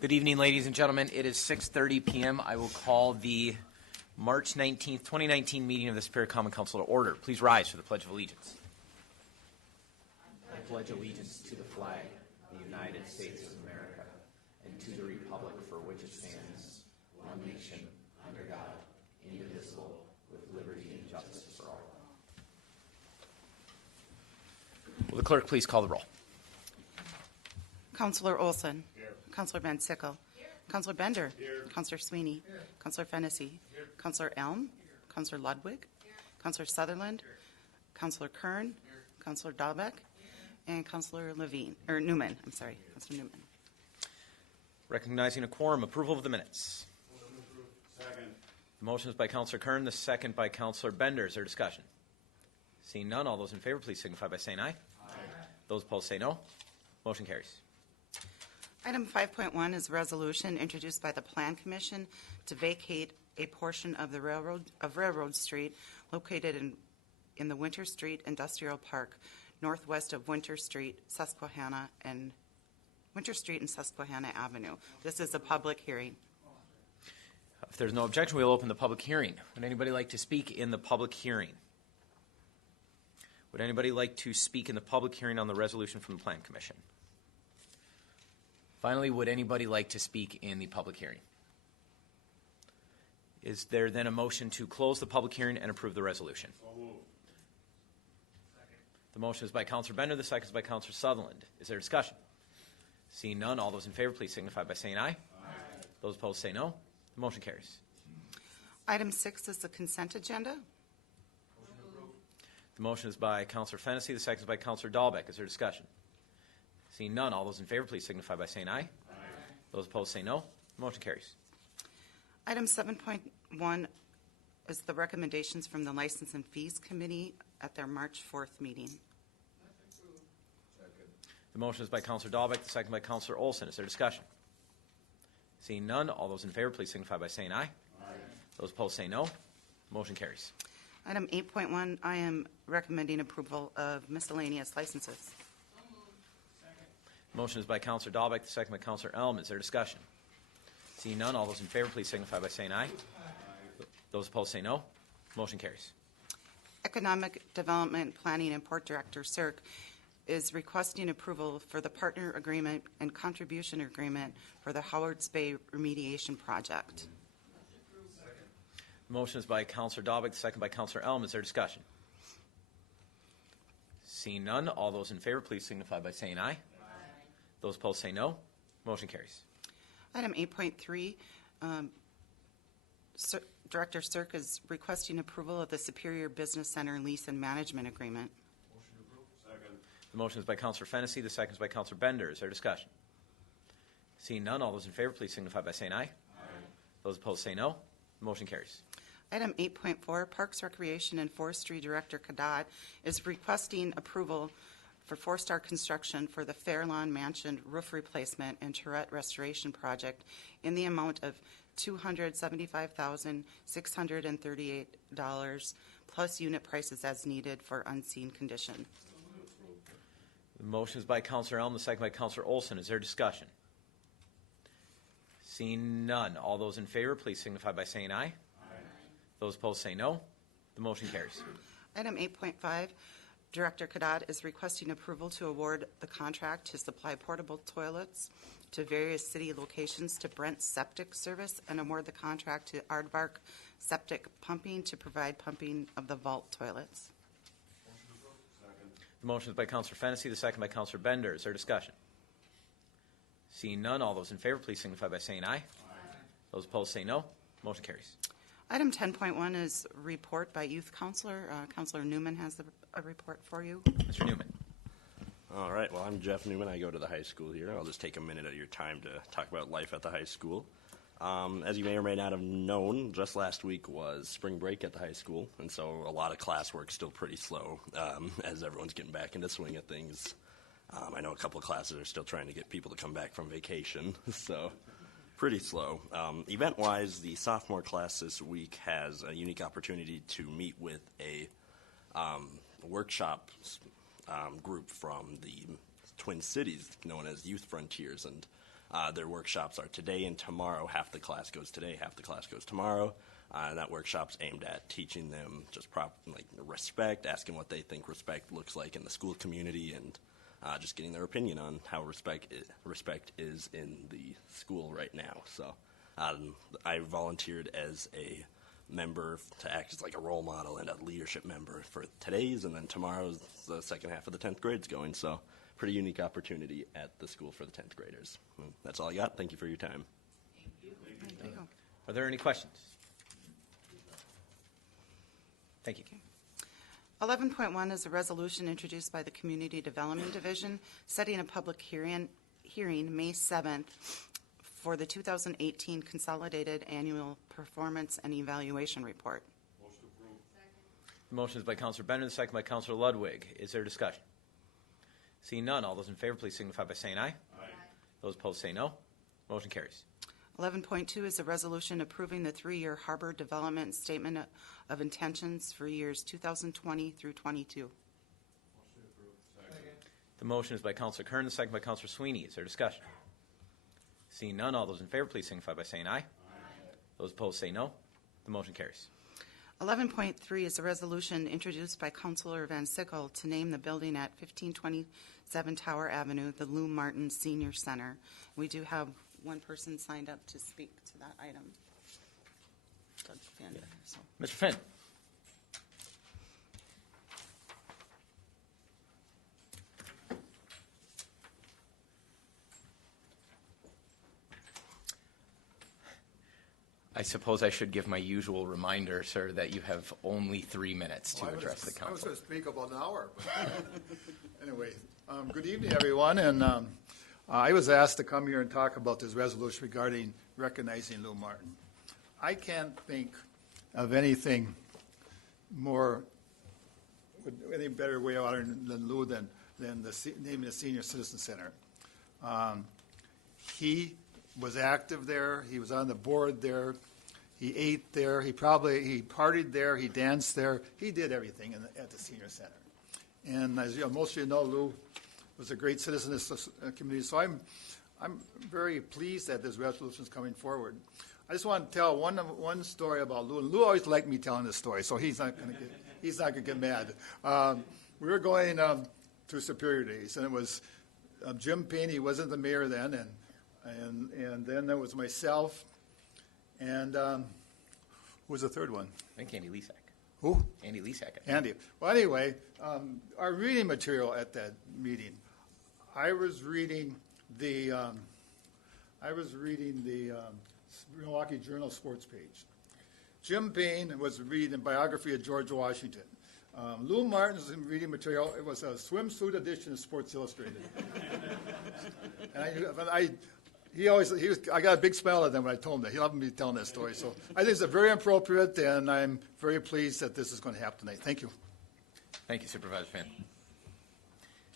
Good evening, ladies and gentlemen. It is 6:30 p.m. I will call the March 19th, 2019 meeting of the Superior Common Council to order. Please rise for the Pledge of Allegiance. I pledge allegiance to the flag of the United States of America and to the republic for which it stands, one nation, under God, indivisible, with liberty and justice for all. Will the clerk please call the roll? Councillor Olson. Here. Councillor Van Sickle. Here. Councillor Bender. Here. Councillor Sweeney. Here. Councillor Fennessy. Here. Councillor Elm. Here. Councillor Ludwig. Here. Councillor Sutherland. Here. Councillor Kern. Here. Councillor Dahlbeck. And Councillor Newman. I'm sorry, Councillor Newman. Recognizing a quorum, approval of the minutes. Second. The motion is by Councillor Kern, the second by Councillor Bender. Is there discussion? Seeing none, all those in favor, please signify by saying aye. Aye. Those opposed say no. Motion carries. Item 5.1 is a resolution introduced by the Plan Commission to vacate a portion of the Railroad Street located in the Winter Street Industrial Park, northwest of Winter Street and Susquehanna Avenue. This is a public hearing. If there's no objection, we'll open the public hearing. Would anybody like to speak in the public hearing? Would anybody like to speak in the public hearing on the resolution from the Plan Commission? Finally, would anybody like to speak in the public hearing? Is there then a motion to close the public hearing and approve the resolution? So moved. Second. The motion is by Councillor Bender, the second is by Councillor Sutherland. Is there discussion? Seeing none, all those in favor, please signify by saying aye. Aye. Those opposed say no. The motion carries. Item 6 is the consent agenda. Motion approved. The motion is by Councillor Fennessy, the second is by Councillor Dahlbeck. Is there discussion? Seeing none, all those in favor, please signify by saying aye. Aye. Those opposed say no. The motion carries. Item 7.1 is the recommendations from the License and Fees Committee at their March 4th meeting. Second. The motion is by Councillor Dahlbeck, the second by Councillor Olson. Is there discussion? Seeing none, all those in favor, please signify by saying aye. Aye. Those opposed say no. Motion carries. Item 8.1, I am recommending approval of miscellaneous licenses. Motion is by Councillor Dahlbeck, the second by Councillor Elm. Is there discussion? Seeing none, all those in favor, please signify by saying aye. Those opposed say no. Motion carries. Economic Development Planning and Port Director CERC is requesting approval for the partner agreement and contribution agreement for the Howards Bay remediation project. The motion is by Councillor Dahlbeck, the second by Councillor Elm. Is there discussion? Seeing none, all those in favor, please signify by saying aye. Those opposed say no. Motion carries. Item 8.3, Director CERC is requesting approval of the Superior Business Center lease and management agreement. Motion approved. Second. The motion is by Councillor Fennessy, the second is by Councillor Bender. Is there discussion? Seeing none, all those in favor, please signify by saying aye. Aye. Those opposed say no. Motion carries. Item 8.4, Parks, Recreation, and Forestry Director Kadad is requesting approval for Four-Star Construction for the Fairlawn Mansion roof replacement and turret restoration project in the amount of $275,638 plus unit prices as needed for unseen condition. The motion is by Councillor Elm, the second by Councillor Olson. Is there discussion? Seeing none, all those in favor, please signify by saying aye. Aye. Those opposed say no. The motion carries. Item 8.5, Director Kadad is requesting approval to award the contract to supply portable toilets to various city locations to Brent Septic Service and award the contract to Aardvark Septic Pumping to provide pumping of the vault toilets. Motion approved. Second. The motion is by Councillor Fennessy, the second by Councillor Bender. Is there discussion? Seeing none, all those in favor, please signify by saying aye. Aye. Those opposed say no. Motion carries. Item 10.1 is report by youth counselor. Councillor Newman has a report for you. Mr. Newman. All right, well, I'm Jeff Newman. I go to the high school here. I'll just take a minute of your time to talk about life at the high school. As you may or may not have known, just last week was spring break at the high school, and so a lot of classwork's still pretty slow as everyone's getting back into swing of things. I know a couple of classes are still trying to get people to come back from vacation, so pretty slow. Event-wise, the sophomore class this week has a unique opportunity to meet with a workshop group from the Twin Cities known as Youth Frontiers, and Their workshops are today and tomorrow. Half the class goes today, half the class goes tomorrow. And that workshop's aimed at teaching them just respect, asking what they think respect looks like in the school community, and just getting their opinion on how respect is in the school right now. So I volunteered as a member to act as like a role model and a leadership member for today's, and then tomorrow's the second half of the 10th grade's going. So pretty unique opportunity at the school for the 10th graders. That's all I got. Thank you for your time. Thank you. Are there any questions? Thank you. 11.1 is a resolution introduced by the Community Development Division setting a public hearing May 7th for the 2018 Consolidated Annual Performance and Evaluation Report. Motion approved. The motion is by Counselor Bender, the second by Counselor Ludwig. Is there discussion? Seeing none, all those in favor, please signify by saying aye. Aye. Those opposed say no. Motion carries. 11.2 is a resolution approving the 3-year harbor development statement of intentions for years 2020 through 22. Motion approved. Second. The motion is by Counselor Kern, the second by Counselor Sweeney. Is there discussion? Seeing none, all those in favor, please signify by saying aye. Aye. Those opposed say no. The motion carries. 11.3 is a resolution introduced by Councilor Van Sickle to name the building at 1527 Tower Avenue the Lou Martin Senior Center. We do have one person signed up to speak to that item. Doug Finn, so. Mr. Finn. I suppose I should give my usual reminder, sir, that you have only 3 minutes to address the I was council. going to speak about an hour. But anyway, good evening, everyone. And I was asked to come here and talk about this resolution regarding recognizing Lou Martin. I can't think of anything more, any better way out than Lou than naming the Senior Citizen Center. He was active there. He was on the board there. He ate there. He partied there. He danced there. He did everything at the Senior Center. And as you know, most of you know, Lou was a great citizen of this community. So I'm very pleased that this resolution is coming forward. I just want to tell one story about Lou. And Lou always liked me telling this story, so he's not going to get mad. We were going to Superior Days, and it was Jim Payne. He wasn't the mayor then, and then there was myself, and who was the third one? I think Andy Lesak. Who? Andy Lesak. Andy. Well, anyway, our reading material at that meeting, I was reading the Milwaukee Journal sports page. Jim Payne was reading a biography of George Washington. Lou Martin's reading material, it was a swimsuit edition of Sports Illustrated. And I got a big smile at them when I told him that. He loved me telling that story. So I think it's very appropriate, and I'm very pleased that this is going to happen tonight. Thank you. Thank you, Supervisor Finn.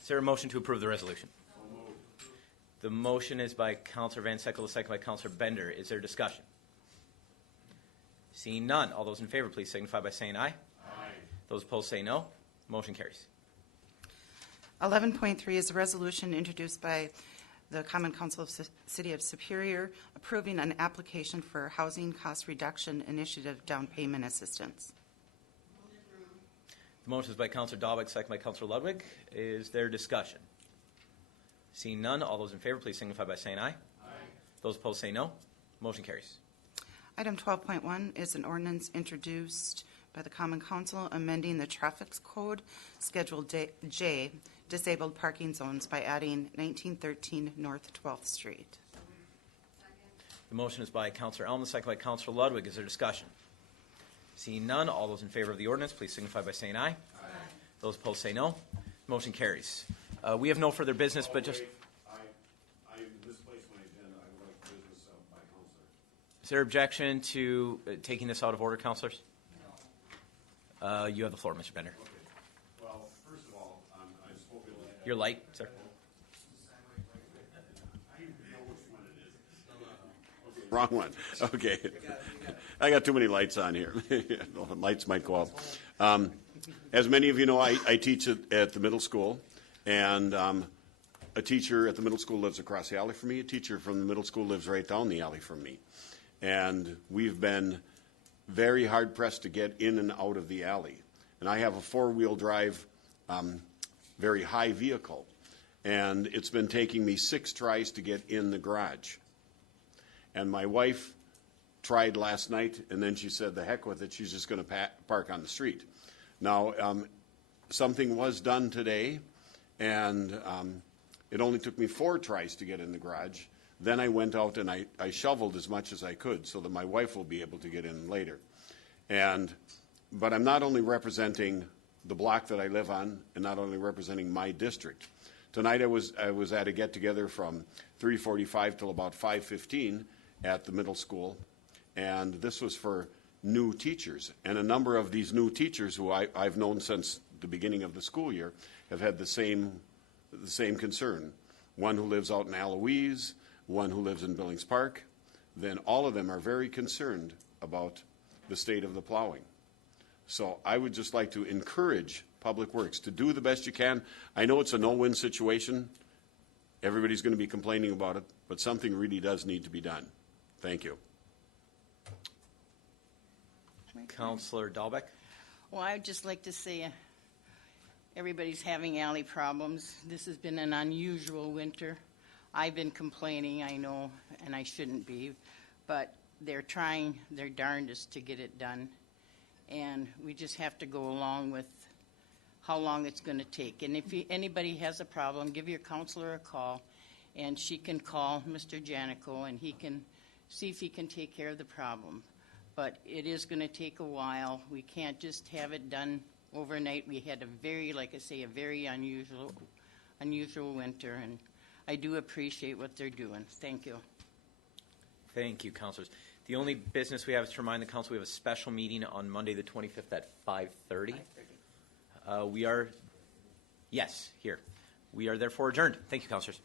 Is there a motion to approve the resolution? The motion is by Counselor Van Sickle, the second by Counselor Bender. Is there discussion? Seeing none, all those in favor, please signify by saying aye. Aye. Those opposed say no. Motion carries. 11.3 is a resolution introduced by the Common Council of City of Superior approving an application for Housing Cost Reduction Initiative down payment assistance. The motion is by Counselor Dahlbeck, second by Counselor Ludwig. Is there discussion? Seeing none, all those in favor, please signify by saying aye. Aye. Those opposed say no. Motion carries. Item 12.1 is an ordinance introduced by the Common Council amending the traffic code, Schedule J, disabled parking zones by adding 1913 North 12th Street. The motion is by Counselor Elm, the second by Counselor Ludwig. Is there discussion? Seeing none, all those in favor of the ordinance, please signify by saying aye. Aye. Those opposed say no. Motion carries. We have no further business, but just... I misplaced my agenda. I would like business by Counselor. Is there objection to taking this out of order, councilors? No. You have the floor, Mr. Bender. Okay. Well, first of all, I've spoken to... Your light, sir. I know which one it is. Wrong one. Okay. I got too many lights on here. The lights might go off. As many of you know, I teach at the middle school, and a teacher at the middle school lives across the alley from me. A teacher from the middle school lives right down the alley from me. And we've been very hard pressed to get in and out of the alley. And I have a four-wheel drive, very high vehicle. And it's been taking me 6 tries to get in the garage. And my wife tried last night, and then she said, the heck with it, she's just going to park on the street. Now, something was done today, and it only took me 4 tries to get in the garage. Then I went out and I shoveled as much as I could so that my wife will be able to get in later. But I'm not only representing the block that I live on and not only representing my district. Tonight I was at a get-together from 3:45 till about 5:15 at the middle school, and this was for new teachers. And a number of these new teachers who I've known since the beginning of the school year have had the same concern. One who lives out in Eloise, one who lives in Billings Park. Then all of them are very concerned about the state of the plowing. So I would just like to encourage Public Works to do the best you can. I know it's a no-win situation. Everybody's going to be complaining about it, but something really does need to be done. Thank you. Councillor Dahlbeck? Well, I would just like to say everybody's having alley problems. This has been an unusual winter. I've been complaining, I know, and I shouldn't be, but they're trying their darndest to get it done. And we just have to go along with how long it's going to take. And if anybody has a problem, give your counselor a call, and she can call Mr. Janico, and he can see if he can take care of the problem. But it is going to take a while. We can't just have it done overnight. We had a very, like I say, a very unusual winter, and I do appreciate what they're doing. Thank you. Thank you, councilors. The only business we have is to remind the council we have a special meeting on Monday the 25th at 5:30. We are, yes, here. We are therefore adjourned. Thank you, councilors.